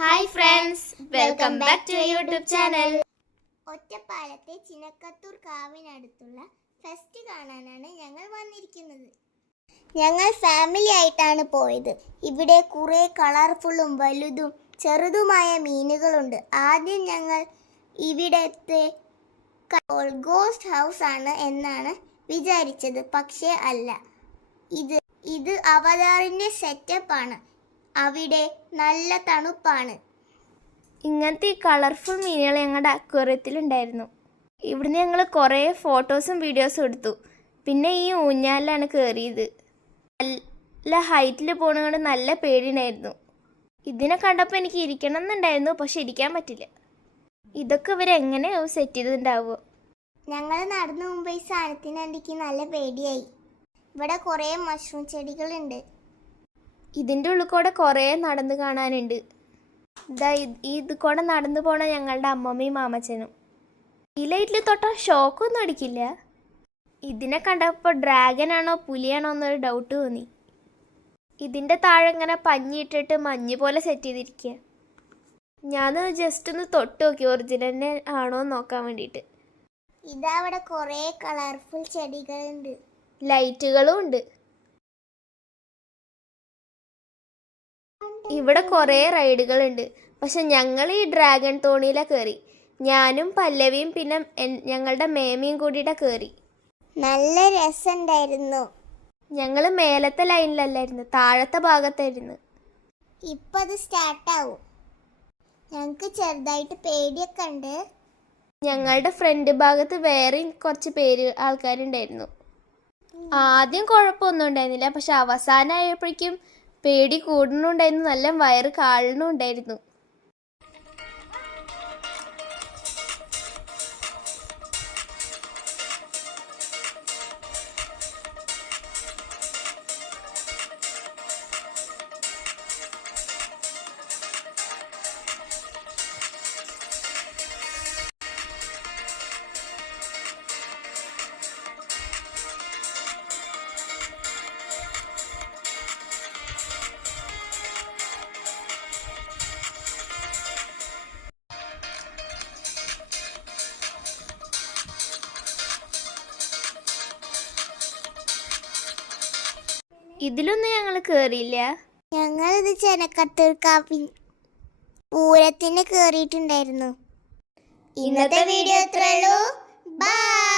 Hi friends, welcome back to YouTube channel. ഒറ്റപ്പാലത്തെ ചിനക്കത്തൂർ കാവിനടുത്തുള്ള ഫെസ്റ്റ് കാണാനാണ് ഞങ്ങൾ വന്നിരിക്കുന്നത്. ഞങ്ങൾ ഫാമിലി ആയിട്ടാണ് പോയത്. ഇവിടെ കുറേ കളർഫുള്ളും വലുതും ചെറുതുമായ മീനുകളുണ്ട്. ആദ്യം ഞങ്ങൾ ഇവിടത്തെ ഗോസ്റ്റ് ഹൗസ് ആണ് എന്നാണ് വിചാരിച്ചത്, പക്ഷേ അല്ല. ഇത് അവതാറിൻ്റെ സെറ്റപ്പാണ്. അവിടെ നല്ല തണുപ്പാണ്. ഇങ്ങനത്തെ ഈ കളർഫുൾ മീനുകൾ ഞങ്ങളുടെ അക്വേറിയത്തിലുണ്ടായിരുന്നു. ഇവിടുന്ന് ഞങ്ങൾ കുറേ ഫോട്ടോസും വീഡിയോസും എടുത്തു. പിന്നെ ഈ ഊഞ്ഞാലിലാണ് കയറിയത്. നല്ല ഹൈറ്റിൽ പോണതുകൊണ്ട് നല്ല പേടിയുണ്ടായിരുന്നു. ഇതിനെ കണ്ടപ്പോൾ എനിക്ക് ഇരിക്കണം എന്നുണ്ടായിരുന്നു, പക്ഷെ ഇരിക്കാൻ പറ്റില്ല. ഇതൊക്കെ ഇവരെങ്ങനെയാവും സെറ്റ് ചെയ്തിട്ടുണ്ടാവുക? ഞങ്ങൾ നടന്നു മുമ്പ് ഈ സാധനത്തിന് എനിക്ക് നല്ല പേടിയായി. ഇവിടെ കുറേ മഷ്റൂം ചെടികളുണ്ട്. ഇതിൻ്റെ ഉള്ളിൽ കൂടെ കുറേ നടന്ന് കാണാനുണ്ട്. ഇത് കൂടെ നടന്നു പോണ ഞങ്ങളുടെ അമ്മമ്മയും മാമച്ചനും. ഈ ലൈറ്റിൽ തൊട്ടാൽ ഷോക്കൊന്നും അടിക്കില്ല. ഇതിനെ കണ്ടപ്പോൾ ഡ്രാഗൻ ആണോ പുലിയാണോ എന്നൊരു ഡൗട്ട് തോന്നി. ഇതിൻ്റെ താഴെ ഇങ്ങനെ പഞ്ഞിയിട്ടിട്ട് മഞ്ഞ് പോലെ സെറ്റ് ചെയ്തിരിക്കുക. ഞാനത് ജസ്റ്റ് ഒന്ന് തൊട്ട് നോക്കി ഒറിജിനൽ ആണോ എന്ന് നോക്കാൻ വേണ്ടിയിട്ട്. ഇതവിടെ കുറേ കളർഫുൾ ചെടികളുണ്ട്, ലൈറ്റുകളും ഉണ്ട്. ഇവിടെ കുറേ റൈഡുകളുണ്ട്. പക്ഷെ ഞങ്ങൾ ഈ ഡ്രാഗൺ തോണിയിലാണ് കയറി. ഞാനും പല്ലവിയും പിന്നെ ഞങ്ങളുടെ മേമയും കൂടിയിട്ടാണ് കയറി. നല്ല രസമുണ്ടായിരുന്നു. ഞങ്ങൾ മേലത്തെ ലൈനിലല്ലായിരുന്നു, താഴത്തെ ഭാഗത്തായിരുന്നു. ഇപ്പം അത് സ്റ്റാർട്ടാവും. ഞങ്ങൾക്ക് ചെറുതായിട്ട് പേടിയൊക്കെ ഉണ്ട്. ഞങ്ങളുടെ ഫ്രണ്ട് ഭാഗത്ത് വേറെയും കുറച്ച് ആൾക്കാരുണ്ടായിരുന്നു. ആദ്യം കുഴപ്പമൊന്നും ഉണ്ടായിരുന്നില്ല, പക്ഷെ അവസാനമായപ്പോഴേക്കും പേടി കൂടുന്നുണ്ടായിരുന്നു. നല്ല വയറ് കാളുന്നുണ്ടായിരുന്നു. ഇതിലൊന്നും ഞങ്ങൾ കയറിയില്ല. ഞങ്ങളിത് ചിനക്കത്തൂർ കാവിൻ പൂരത്തിന് കയറിയിട്ടുണ്ടായിരുന്നു. ഇന്നത്തെ വീഡിയോ ഇത്രയുള്ളൂ. ബൈ.